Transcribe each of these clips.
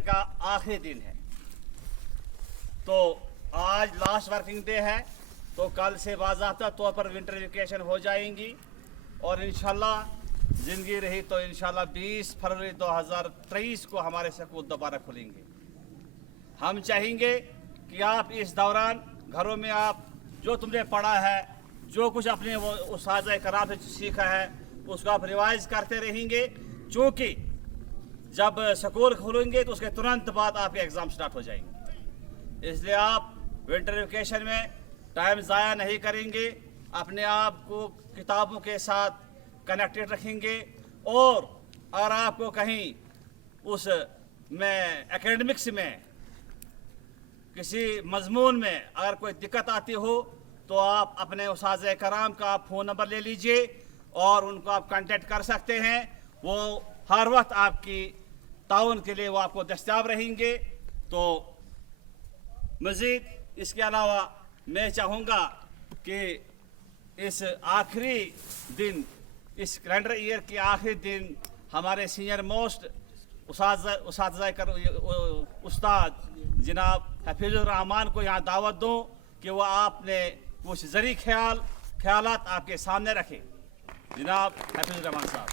का आखिरी दिन है, तो आज लास्ट वर्किंग डे है, तो कल से बाज़ाब्ता तौर पर विंटर वेकेशन हो जाएंगी और इंशाल्लाह ज़िंदगी रही तो इंशाल्लाह 20 फरवरी 2023 को हमारे स्कूल दोबारा खुलेंगे। हम चाहेंगे कि आप इस दौरान घरों में आप जो तुमने पढ़ा है, जो कुछ अपने वो उस्ताद कराम से सीखा है, उसको आप रिवाइज करते रहेंगे, क्योंकि जब स्कूल खुलेंगे तो उसके तुरंत बाद आपके एग्ज़ाम स्टार्ट हो जाएंगे। इसलिए आप विंटर वेकेशन में टाइम ज़ाया नहीं करेंगे, अपने आप को किताबों के साथ कनेक्टेड रखेंगे और अगर आपको कहीं उस में एकेडमिक्स में किसी मजमून में अगर कोई दिक्कत आती हो तो आप अपने उस्ताद कराम का फ़ोन नंबर ले लीजिए और उनको आप कांटेक्ट कर सकते हैं। वो हर वक्त आपकी ताउन के लिए वो आपको दस्तयाब रहेंगे। तो मज़ीद इसके अलावा मैं चाहूँगा कि इस आखिरी दिन, इस कैलेंडर ईयर के आखिरी दिन हमारे सीनियर मोस्ट उस्ताद जनाब हफीजुर रहमान को यहाँ दावत दूँ कि वो आपने कुछ ज़री ख्यालात आपके सामने रखें। जनाब हफीजुर रहमान साहब।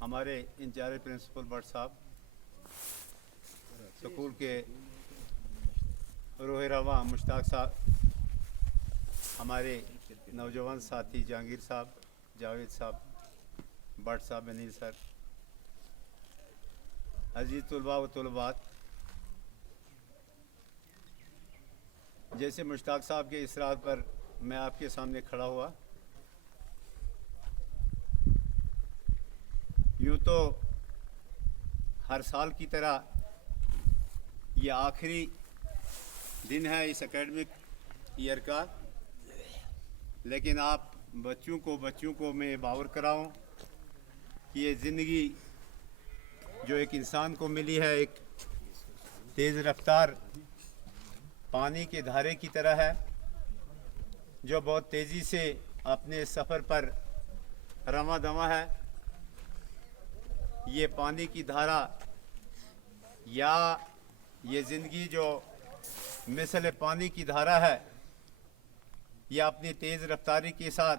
हमारे इंचार्ज प्रिंसिपल भट्ट साहब, स्कूल के रूह रवा मुश्ताक साहब, हमारे नौजवान साथी जहांगीर साहब, जावेद साहब, भट्ट साहब, अनिल सर, अजीज तुलबा व तुलबात, जैसे मुश्ताक साहब के इसरार पर मैं आपके सामने खड़ा हुआ, यूँ तो हर साल की तरह ये आखिरी दिन है इस एकेडमिक ईयर का, लेकिन आप बच्चों को मैं बावर कराऊं कि ये ज़िंदगी जो एक इंसान को मिली है, एक तेज़ रफ्तार पानी के धारे की तरह है, जो बहुत तेज़ी से अपने सफ़र पर रवां दवा है। ये पानी की धारा या ये ज़िंदगी जो मिसल पानी की धारा है, ये अपनी तेज़ रफ्तारी के साथ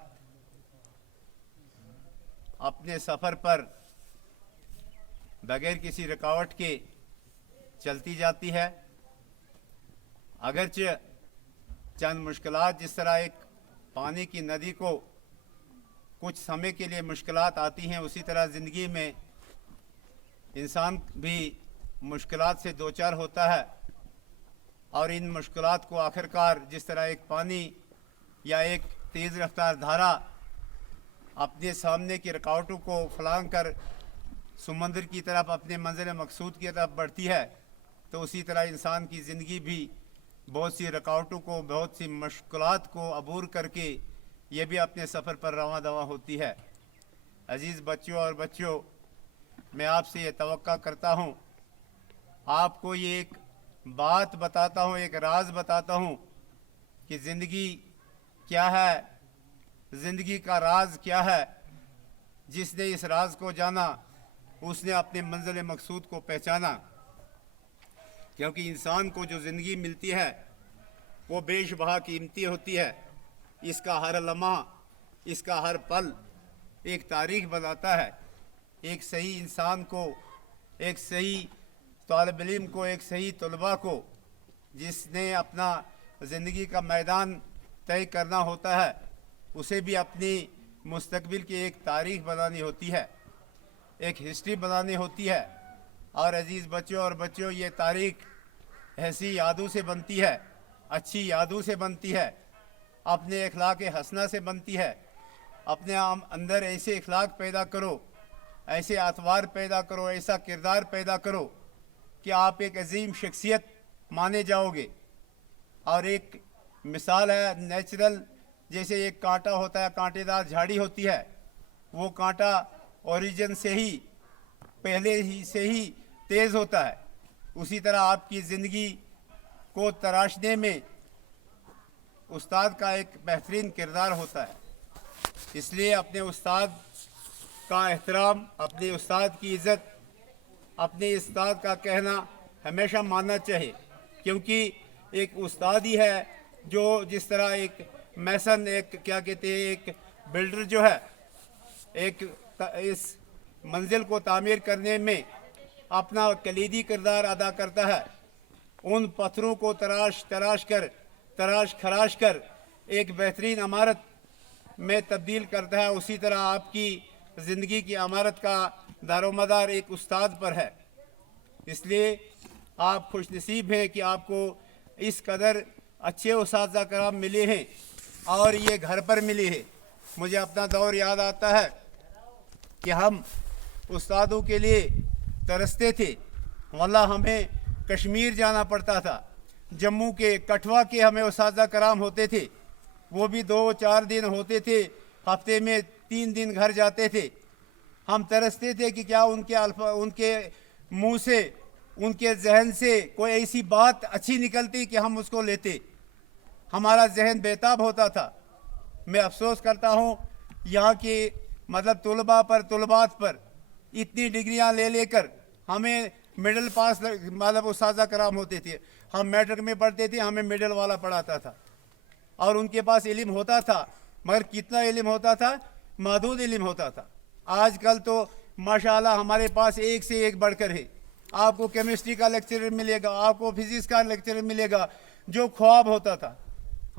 अपने सफ़र पर बगैर किसी रुकावट के चलती जाती है। अगरचे चंद मुश्किलात, जिस तरह एक पानी की नदी को कुछ समय के लिए मुश्किलात आती हैं, उसी तरह ज़िंदगी में इंसान भी मुश्किलात से दो चार होता है और इन मुश्किलात को आखिरकार जिस तरह एक पानी या एक तेज़ रफ्तार धारा अपने सामने की रुकावटों को फलांग कर समंदर की तरफ अपने मंजिल मकसूद की तरफ बढ़ती है, तो उसी तरह इंसान की ज़िंदगी भी बहुत सी रुकावटों को, बहुत सी मुश्किलात को अबूर करके ये भी अपने सफ़र पर रवां दवा होती है। अज़ीज़ बच्चों और बच्चों, मैं आपसे ये तवक्का करता हूँ, आपको ये एक बात बताता हूँ, एक राज बताता हूँ कि ज़िंदगी क्या है, ज़िंदगी का राज क्या है। जिसने इस राज को जाना उसने अपने मंजिल मकसूद को पहचाना, क्योंकि इंसान को जो ज़िंदगी मिलती है वो बेशबहा कीमती होती है। इसका हर लम्हा, इसका हर पल एक तारीख़ बनाता है। एक सही इंसान को, एक सही तालिब इल्म को, एक सही तलबा को जिसने अपना ज़िंदगी का मैदान तय करना होता है, उसे भी अपनी मुस्तकबिल की एक तारीख़ बनानी होती है, एक हिस्ट्री बनानी होती है। और अज़ीज़ बच्चों और बच्चों, ये तारीख़ ऐसी यादों से बनती है, अच्छी यादों से बनती है, अपने अखलाक हसना से बनती है। अपने अंदर ऐसे अखलाक पैदा करो, ऐसे अतवार पैदा करो, ऐसा किरदार पैदा करो कि आप एक अजीम शख्सियत माने जाओगे। और एक मिसाल है नेचुरल, जैसे एक कांटा होता है, कांटेदार झाड़ी होती है, वो कांटा ओरिजिन से ही, पहले ही से ही तेज़ होता है। उसी तरह आपकी ज़िंदगी को तराशने में उस्ताद का एक बेहतरीन किरदार होता है। इसलिए अपने उस्ताद का एहतराम, अपने उस्ताद की इज़्ज़त, अपने उस्ताद का कहना हमेशा मानना चाहिए, क्योंकि एक उस्ताद ही है जो जिस तरह एक मैसन, एक क्या कहते हैं, एक बिल्डर जो है, इस मंजिल को तामीर करने में अपना कलीदी किरदार अदा करता है। उन पत्थरों को तराश खराश कर एक बेहतरीन इमारत में तब्दील करता है। उसी तरह आपकी ज़िंदगी की इमारत का दारोमदार एक उस्ताद पर है। इसलिए आप खुशनसीब हैं कि आपको इस कदर अच्छे उस्ताद कराम मिले हैं और ये घर पर मिले हैं। मुझे अपना दौर याद आता है कि हम उस्तादों के लिए तरसते थे। वल्लाह हमें कश्मीर जाना पड़ता था, जम्मू के कठवा के हमें उस्ताद कराम होते थे, वो भी 2-4 दिन होते थे, हफ्ते में 3 दिन घर जाते थे। हम तरसते थे कि क्या उनके मुंह से, उनके जहन से कोई ऐसी बात अच्छी निकलती कि हम उसको लेते। हमारा जहन बेताब होता था। मैं अफसोस करता हूँ यहाँ के मतलब तुलबात पर इतनी डिग्रियाँ लेकर हमें मिडिल पास मतलब उस्ताद कराम होते थे। हम मैट्रिक में पढ़ते थे, हमें मिडिल वाला पढ़ाता था और उनके पास इल्म होता था, मगर कितना इल्म होता था, महदूद इल्म होता था। आजकल तो माशाल्लाह हमारे पास एक से एक बढ़कर है। आपको केमिस्ट्री का लेक्चरर मिलेगा, आपको फिजिक्स का लेक्चरर मिलेगा, जो ख्वाब होता था।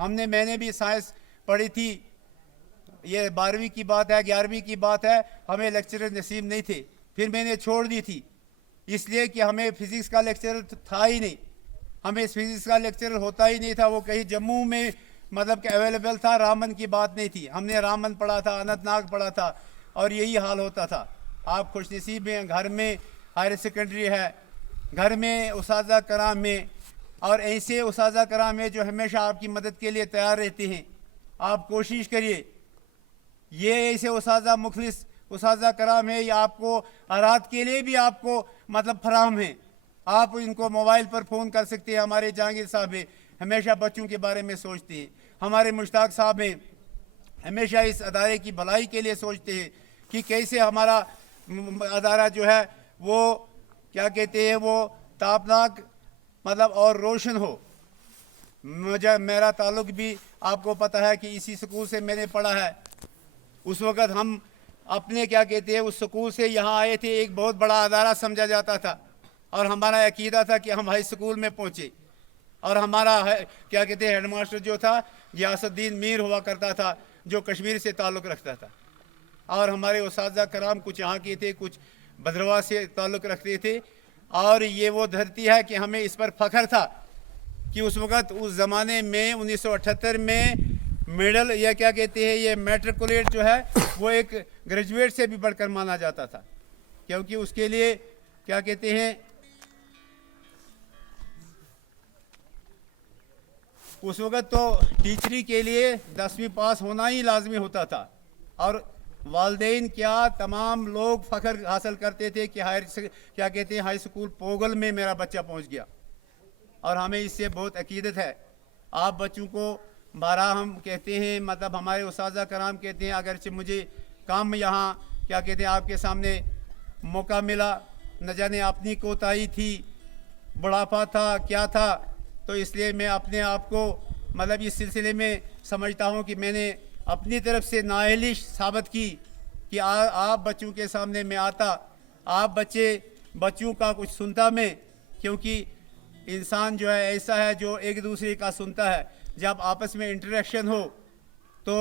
मैंने भी साइंस पढ़ी थी, ये 12वीं की बात है, 11वीं की बात है, हमें लेक्चरर नसीब नहीं थे, फिर मैंने छोड़ दी थी, इसलिए कि हमें फिजिक्स का लेक्चरर था ही नहीं। हमें फिजिक्स का लेक्चरर होता ही नहीं था, वो कहीं जम्मू में मतलब कि अवेलेबल था, रामन की बात नहीं थी। हमने रामन पढ़ा था, अनंतनाग पढ़ा था और यही हाल होता था। आप खुशनसीब हैं, घर में हायर सेकेंडरी है, घर में उस्ताद कराम में, और ऐसे उस्ताद कराम है जो हमेशा आपकी मदद के लिए तैयार रहते हैं। आप कोशिश करिए, ये ऐसे उस्ताद मुखलिस उस्ताद कराम है, ये आपको आरात के लिए भी आपको मतलब फराहम है। आप इनको मोबाइल पर फ़ोन कर सकते हैं। हमारे जहांगीर साहब हैं, हमेशा बच्चों के बारे में सोचते हैं। हमारे मुश्ताक साहब हैं, हमेशा इस अदारे की भलाई के लिए सोचते हैं कि कैसे हमारा अदारा जो है वो क्या कहते हैं, वो तापनाक मतलब और रोशन हो। मेरा ताल्लुक़ भी आपको पता है कि इसी स्कूल से मैंने पढ़ा है। उस वक़्त हम अपने क्या कहते हैं उस स्कूल से यहाँ आए थे, एक बहुत बड़ा अदारा समझा जाता था और हमारा अकीदा था कि हम हाई स्कूल में पहुँचे। और हमारा क्या कहते हैं हेडमास्टर जो था गियासुद्दीन मीर हुआ करता था, जो कश्मीर से ताल्लुक़ रखता था। और हमारे उस्ताद कराम कुछ यहाँ के थे, कुछ भद्रवा से ताल्लुक़ रखते थे। और ये वो धरती है कि हमें इस पर फ़ख्र था कि उस वक़्त उस ज़माने में 1978 में मिडल या क्या कहते हैं ये मैट्रिकुलेट जो है वो एक ग्रेजुएट से भी बढ़कर माना जाता था, क्योंकि उसके लिए क्या कहते हैं उस वक़्त तो टीचरी के लिए 10वीं पास होना ही लाजमी होता था। और वालदेन क्या तमाम लोग फ़ख्र हासिल करते थे कि क्या कहते हैं हाई स्कूल पोगल में मेरा बच्चा पहुंच गया। और हमें इससे बहुत अकीदत है। आप बच्चों को बारह हम कहते हैं, मतलब हमारे उस्ताद कराम कहते हैं, अगरचे मुझे काम यहाँ क्या कहते हैं आपके सामने मौका मिला, न जाने अपनी कोताही थी, बुढ़ापा था, क्या था, तो इसलिए मैं अपने आप को मतलब इस सिलसिले में समझता हूँ कि मैंने अपनी तरफ से नाअहलिश साबित की कि आप बच्चों के सामने मैं आता, आप बच्चों का कुछ सुनता मैं, क्योंकि इंसान जो है ऐसा है जो एक दूसरे का सुनता है। जब आपस में इंटरेक्शन हो तो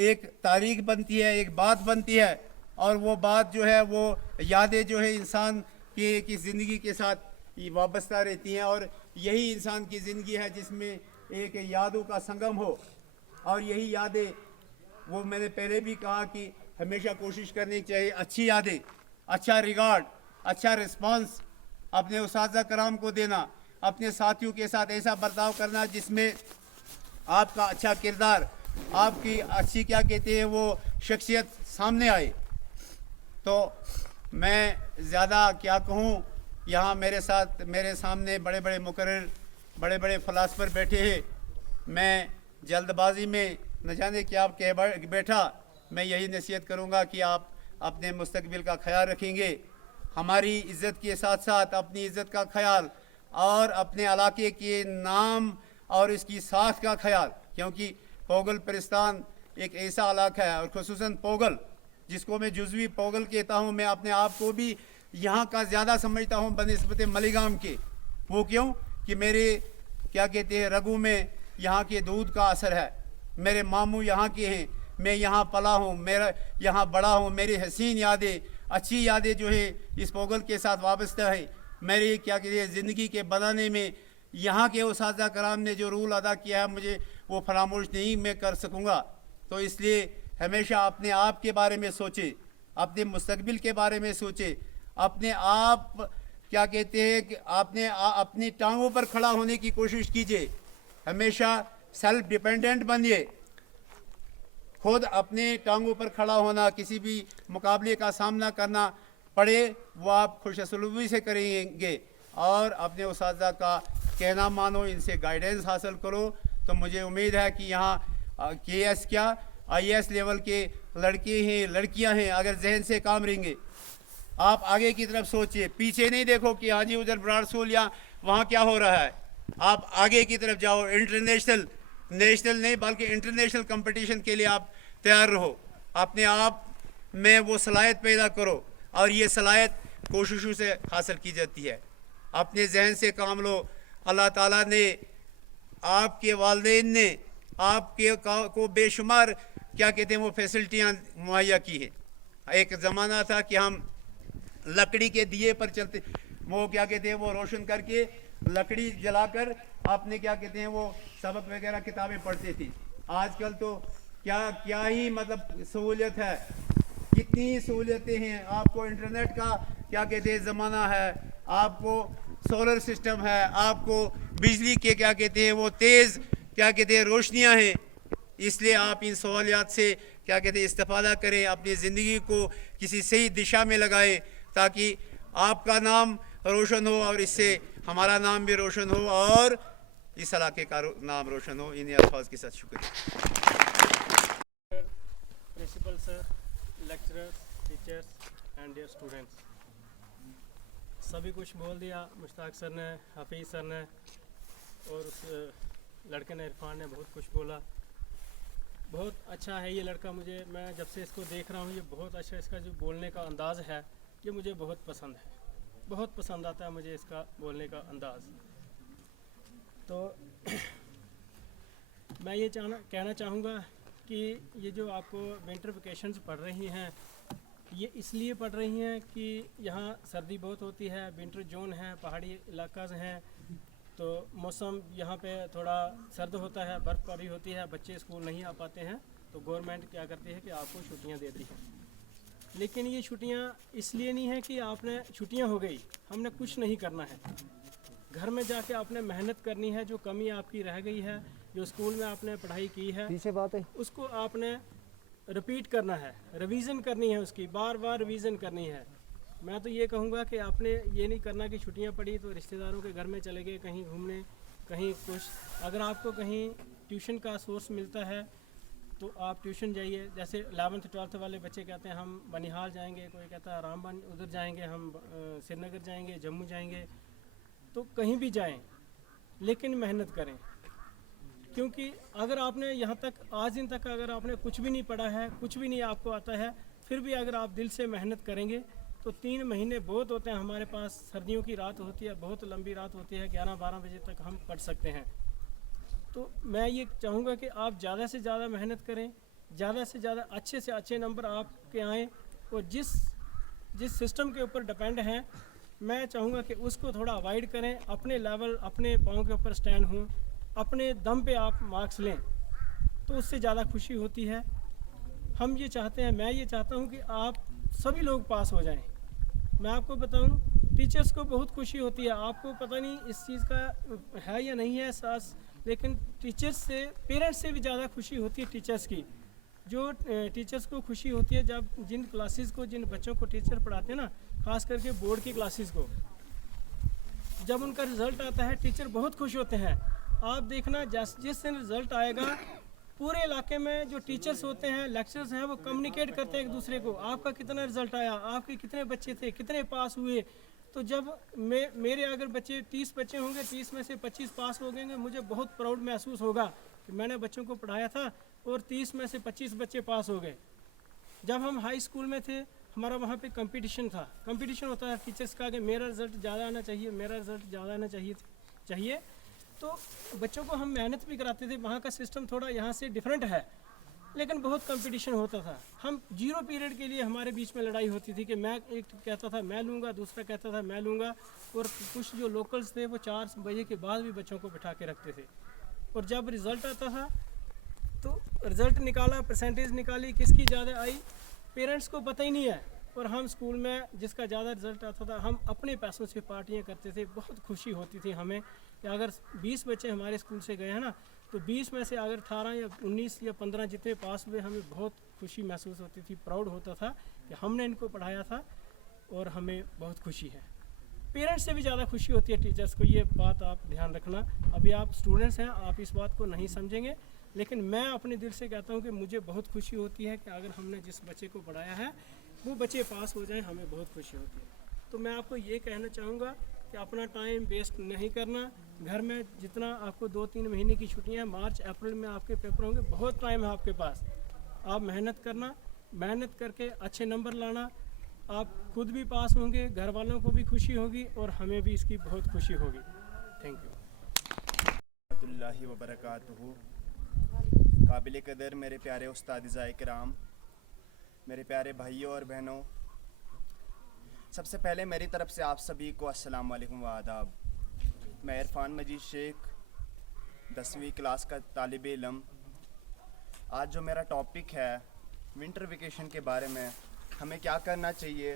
एक तारीख बनती है, एक बात बनती है, और वो बात जो है वो यादें जो है इंसान की ज़िंदगी के साथ वाबस्ता रहती हैं। और यही इंसान की ज़िंदगी है जिसमें एक यादों का संगम हो। और यही यादें, वो मैंने पहले भी कहा कि हमेशा कोशिश करनी चाहिए अच्छी यादें, अच्छा रिगार्ड, अच्छा रिस्पांस अपने उस्ताद कराम को देना, अपने साथियों के साथ ऐसा बर्ताव करना जिसमें आपका अच्छा किरदार, आपकी अच्छी क्या कहते हैं वो शख्सियत सामने आए। तो मैं ज़्यादा क्या कहूँ, यहाँ मेरे सामने बड़े बड़े मुकर्रर, बड़े बड़े फ़िलासफ़र बैठे हैं। मैं जल्दबाजी में न जाने क्या आप कह बैठा, मैं यही नसीहत करूँगा कि आप अपने मुस्तकबिल का ख्याल रखेंगे, हमारी इज़्ज़त के साथ साथ अपनी इज़्ज़त का ख्याल और अपने इलाके के नाम और इसकी साख का ख्याल, क्योंकि पोगल परिस्तान एक ऐसा इलाका है और खुसूसन पोगल जिसको मैं जुज़वी पोगल कहता हूँ, मैं अपने आप को भी यहाँ का ज़्यादा समझता हूँ बनिस्बत मलीगाम के। वो क्यों कि मेरे क्या कहते हैं रगू में यहाँ के दूध का असर है, मेरे मामू यहाँ के हैं, मैं यहाँ पला हूँ, मेरा यहाँ बड़ा हूँ, मेरी हसीन यादें अच्छी यादें जो है इस पोगल के साथ वाबस्ता है। मेरी क्या कहते हैं ज़िंदगी के बनाने में यहाँ के उस्ताद कराम ने जो रूल अदा किया है मुझे वो फरामोश नहीं मैं कर सकूँगा। तो इसलिए हमेशा अपने आप के बारे में सोचे, अपने मुस्तकबिल के बारे में सोचे, अपने आप क्या कहते हैं कि आपने अपनी टांगों पर खड़ा होने की कोशिश कीजिए, हमेशा सेल्फ डिपेंडेंट बनिए, खुद अपने टांगों पर खड़ा होना, किसी भी मुकाबले का सामना करना पड़े वो आप खुशसलूबी से करेंगे और अपने उस्ताद का कहना मानो, इनसे गाइडेंस हासिल करो। तो मुझे उम्मीद है कि यहाँ KS क्या IAS लेवल के लड़के हैं लड़कियां हैं, अगर जहन से काम रहेंगे आप आगे की तरफ सोचिए, पीछे नहीं देखो कि हाँ जी उधर ब्राडसूल या वहाँ क्या हो रहा है, आप आगे की तरफ जाओ, इंटरनेशनल नेशनल नहीं बल्कि इंटरनेशनल कंपटीशन के लिए आप तैयार रहो, अपने आप में वो सलाहियत पैदा करो और ये सलाहियत कोशिशों से हासिल की जाती है। अपने जहन से काम लो, अल्लाह ताला ने आपके वालिदैन ने आपके को बेशुमार क्या कहते हैं वो फैसिलिटियाँ मुहैया की है। एक ज़माना था कि हम लकड़ी के दिए पर चलते, वो क्या कहते हैं वो रोशन करके लकड़ी जलाकर आपने क्या कहते हैं वो सबक वगैरह किताबें पढ़ते थे। आजकल तो क्या क्या ही मतलब सहूलियत है, कितनी सहूलियतें हैं, आपको इंटरनेट का क्या कहते हैं ज़माना है, आपको सोलर सिस्टम है, आपको बिजली के क्या कहते हैं वो तेज़ क्या कहते हैं रोशनियाँ हैं। इसलिए आप इन सहूलियात से क्या कहते हैं इस्तेफादा करें, अपनी ज़िंदगी को किसी सही दिशा में लगाएं ताकि आपका नाम रोशन हो और इससे हमारा नाम भी रोशन हो और इस इलाके का नाम रोशन हो। इन्हीं अल्फाज के साथ शुक्रिया। Principal sir, lecturers, teachers and dear students, सभी कुछ बोल दिया मुश्ताक सर ने, हफीज़ सर ने और उस लड़के ने इरफान ने बहुत कुछ बोला। बहुत अच्छा है ये लड़का, मुझे मैं जब से इसको देख रहा हूँ ये बहुत अच्छा, इसका जो बोलने का अंदाज़ है ये मुझे बहुत पसंद है, बहुत पसंद आता है मुझे इसका बोलने का अंदाज़। तो मैं ये कहना चाहूँगा कि ये जो आपको विंटर वेकेशंस पड़ रही हैं ये इसलिए पड़ रही हैं कि यहाँ सर्दी बहुत होती है, विंटर जोन है, पहाड़ी इलाका हैं, तो मौसम यहाँ पे थोड़ा सर्द होता है, बर्फ़बारी होती है, बच्चे स्कूल नहीं आ पाते हैं, तो गवर्नमेंट क्या करती है कि आपको छुट्टियाँ देती है। लेकिन ये छुट्टियाँ इसलिए नहीं है कि आपने छुट्टियाँ हो गई, हमने कुछ नहीं करना है, घर में जाके आपने मेहनत करनी है, जो कमी आपकी रह गई है, जो स्कूल में आपने पढ़ाई की है पीछे बात है उसको आपने रिपीट करना है, रिवीज़न करनी है, उसकी बार बार रिवीज़न करनी है। मैं तो ये कहूँगा कि आपने ये नहीं करना कि छुट्टियाँ पड़ी तो रिश्तेदारों के घर में चले गए, कहीं घूमने, कहीं कुछ। अगर आपको कहीं ट्यूशन का सोर्स मिलता है तो आप ट्यूशन जाइए। जैसे 11th 12th वाले बच्चे कहते हैं हम बनिहाल जाएंगे, कोई कहता है रामबन उधर जाएंगे, हम श्रीनगर जाएंगे, जम्मू जाएंगे, तो कहीं भी जाएं लेकिन मेहनत करें, क्योंकि अगर आपने यहाँ तक आज दिन तक अगर आपने कुछ भी नहीं पढ़ा है, कुछ भी नहीं आपको आता है, फिर भी अगर आप दिल से मेहनत करेंगे तो 3 महीने बहुत होते हैं हमारे पास। सर्दियों की रात होती है, बहुत लंबी रात होती है, 11-12 बजे तक हम पढ़ सकते हैं। तो मैं ये चाहूँगा कि आप ज़्यादा से ज़्यादा मेहनत करें, ज़्यादा से ज़्यादा अच्छे से अच्छे नंबर आपके आएँ, और जिस सिस्टम के ऊपर डिपेंड हैं मैं चाहूँगा कि उसको थोड़ा अवॉइड करें, अपने लेवल अपने पाँव के ऊपर स्टैंड हों, अपने दम पे आप मार्क्स लें, तो उससे ज़्यादा खुशी होती है। हम ये चाहते हैं, मैं ये चाहता हूँ कि आप सभी लोग पास हो जाएं। मैं आपको बताऊँ टीचर्स को बहुत खुशी होती है, आपको पता नहीं इस चीज़ का है या नहीं है एहसास, लेकिन टीचर्स से, पेरेंट्स से भी ज़्यादा खुशी होती है टीचर्स की। जो टीचर्स को खुशी होती है जब जिन क्लासेस को, जिन बच्चों को टीचर पढ़ाते हैं ना, ख़ास करके बोर्ड की क्लासेस को, जब उनका रिज़ल्ट आता है टीचर बहुत खुश होते हैं। आप देखना जिस दिन रिज़ल्ट आएगा पूरे इलाके में जो टीचर्स होते हैं, लेक्चरर्स हैं, वो कम्युनिकेट करते हैं एक दूसरे को, आपका कितना रिजल्ट आया, आपके कितने बच्चे थे, कितने पास हुए। तो जब मेरे अगर बच्चे 30 बच्चे होंगे, 30 में से 25 पास हो गए, मुझे बहुत प्राउड महसूस होगा कि मैंने बच्चों को पढ़ाया था और 30 में से 25 बच्चे पास हो गए। जब हम हाई स्कूल में थे, हमारा वहाँ पे कंपटीशन था, कंपटीशन होता है टीचर्स का कि मेरा रिज़ल्ट ज़्यादा आना चाहिए, मेरा रिज़ल्ट ज़्यादा आना चाहिए। तो बच्चों को हम मेहनत भी कराते थे। वहाँ का सिस्टम थोड़ा यहाँ से डिफरेंट है, लेकिन बहुत कंपटीशन होता था। हम 0 पीरियड के लिए हमारे बीच में लड़ाई होती थी कि मैं एक कहता था मैं लूँगा, दूसरा कहता था मैं लूँगा, और कुछ जो लोकल्स थे वो 4 बजे के बाद भी बच्चों को बिठा के रखते थे। और जब रिज़ल्ट आता था तो रिज़ल्ट निकाला, परसेंटेज निकाली, किसकी ज़्यादा आई पेरेंट्स को पता ही नहीं है। और हम स्कूल में जिसका ज़्यादा रिज़ल्ट आता था, हम अपने पैसों से पार्टियाँ करते थे। बहुत खुशी होती थी हमें कि अगर 20 बच्चे हमारे स्कूल से गए हैं ना, तो 20 में से अगर 18 या 19 या 15 जितने पास हुए, हमें बहुत खुशी महसूस होती थी, प्राउड होता था कि हमने इनको पढ़ाया था और हमें बहुत खुशी है। पेरेंट्स से भी ज़्यादा खुशी होती है टीचर्स को, ये बात आप ध्यान रखना। अभी आप स्टूडेंट्स हैं, आप इस बात को नहीं समझेंगे, लेकिन मैं अपने दिल से कहता हूँ कि मुझे बहुत खुशी होती है कि अगर हमने जिस बच्चे को पढ़ाया है वो बच्चे पास हो जाएं, हमें बहुत खुशी होती है। तो मैं आपको ये कहना चाहूँगा कि अपना टाइम वेस्ट नहीं करना। घर में जितना आपको 2-3 महीने की छुट्टियाँ, मार्च अप्रैल में आपके पेपर होंगे, बहुत टाइम है आपके पास। आप मेहनत करना, मेहनत करके अच्छे नंबर लाना, आप खुद भी पास होंगे, घर वालों को भी खुशी होगी और हमें भी इसकी बहुत खुशी होगी। Thank you. रहमतुल्लाहि व बरकातुहू। काबिल कदर मेरे प्यारे उस्ताद-ए किराम, मेरे प्यारे भाइयों और बहनों, सबसे पहले मेरी तरफ से आप सभी को अस्सलाम वालेकुम व आदाब। मैं इरफान मजीद शेख, 10वीं क्लास का तालिब इल्म। आज जो मेरा टॉपिक है विंटर वेकेशन के बारे में, हमें क्या करना चाहिए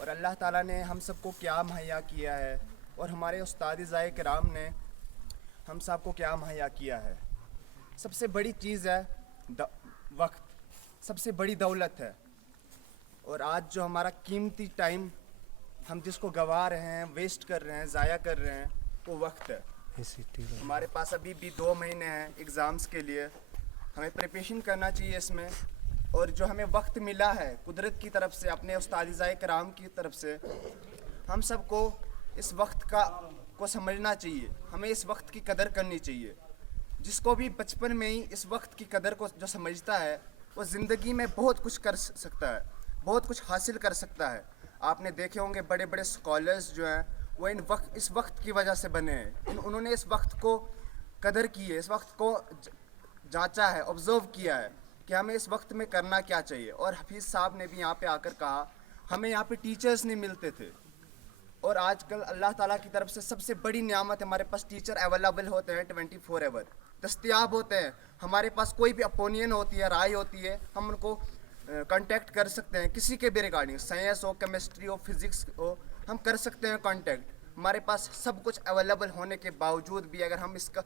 और अल्लाह ताला ने हम सबको क्या मुहैया किया है और हमारे उस्ताद-ए किराम ने हम सबको क्या मुहैया किया है। सबसे बड़ी चीज़ है वक्त, सबसे बड़ी दौलत है। और आज जो हमारा कीमती टाइम हम जिसको गंवा रहे हैं, वेस्ट कर रहे हैं, ज़ाया कर रहे हैं, वो वक्त है। हमारे पास अभी भी 2 महीने हैं एग्ज़ाम्स के लिए, हमें प्रिपरेशन करना चाहिए इसमें। और जो हमें वक्त मिला है कुदरत की तरफ से, अपने उस्ताद-ए किराम की तरफ से, हम सबको इस वक्त को समझना चाहिए। हमें इस वक्त की कदर करनी चाहिए। जिसको भी बचपन में ही इस वक्त की कदर को जो समझता है, वो ज़िंदगी में बहुत कुछ कर सकता है, बहुत कुछ हासिल कर सकता है। आपने देखे होंगे बड़े बड़े स्कॉलर्स जो हैं वो इस वक्त की वजह से बने हैं। उन्होंने इस वक्त को कदर की है, इस वक्त को जांचा है, ऑब्ज़र्व किया है कि हमें इस वक्त में करना क्या चाहिए। और हफीज़ साहब ने भी यहाँ पे आकर कहा, हमें यहाँ पे टीचर्स नहीं मिलते थे, और आजकल अल्लाह ताला की तरफ से सबसे बड़ी नियामत, हमारे पास टीचर अवेलेबल होते हैं, 24 आवर दस्तयाब होते हैं। हमारे पास कोई भी ओपिनियन होती है, राय होती है, हम उनको कांटेक्ट कर सकते हैं, किसी के भी रिगार्डिंग, साइंस हो, केमिस्ट्री हो, फिज़िक्स हो, हम कर सकते हैं कांटेक्ट। हमारे पास सब कुछ अवेलेबल होने के बावजूद भी अगर हम इसका